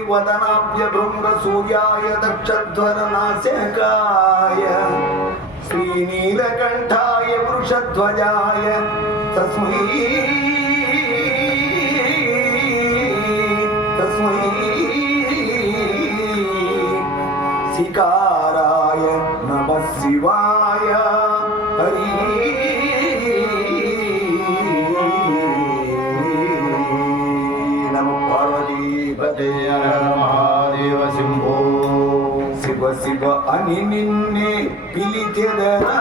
वदनाभ्यभृङ्गसूर्याय दक्षध्वरनाशकाय श्रीनीलकण्ठाय वृषध्वजाय तस्मै तस्मै सिकाराय नमः शिवाय। నిన్నే పిలిచెదరా?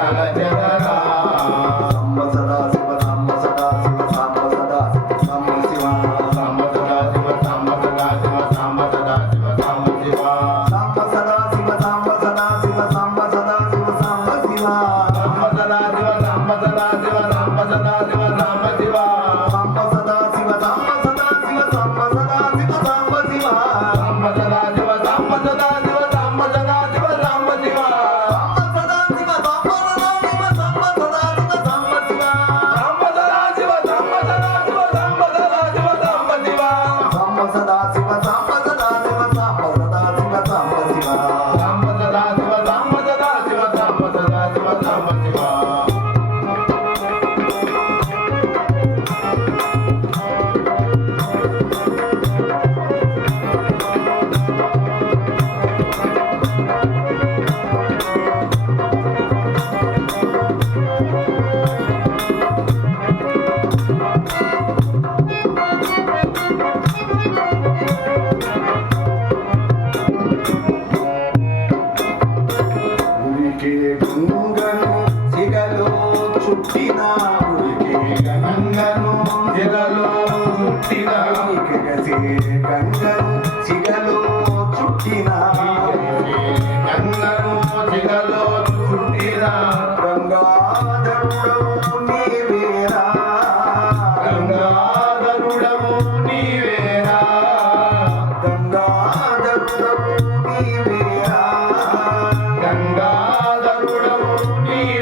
జన Me.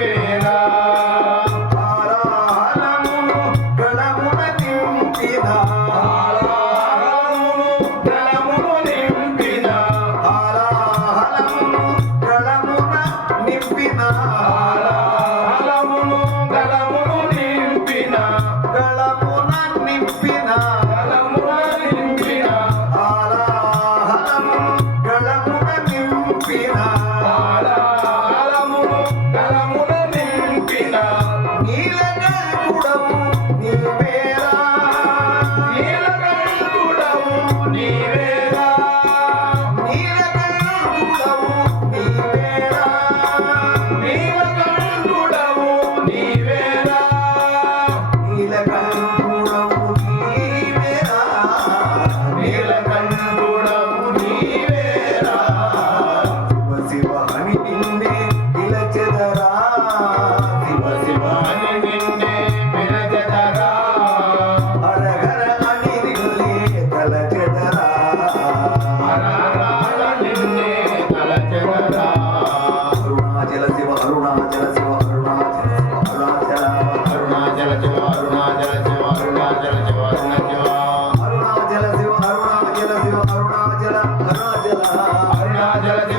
जल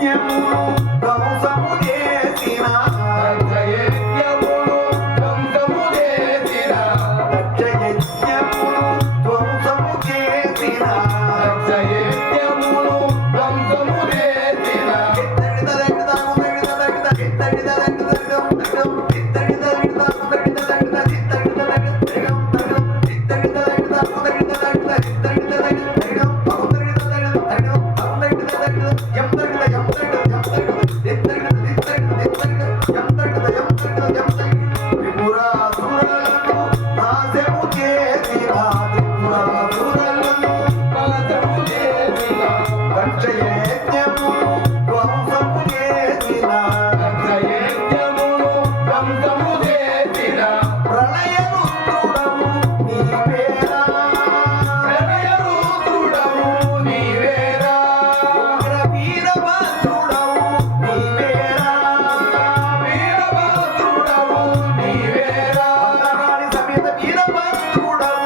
年。வீரமாக கூட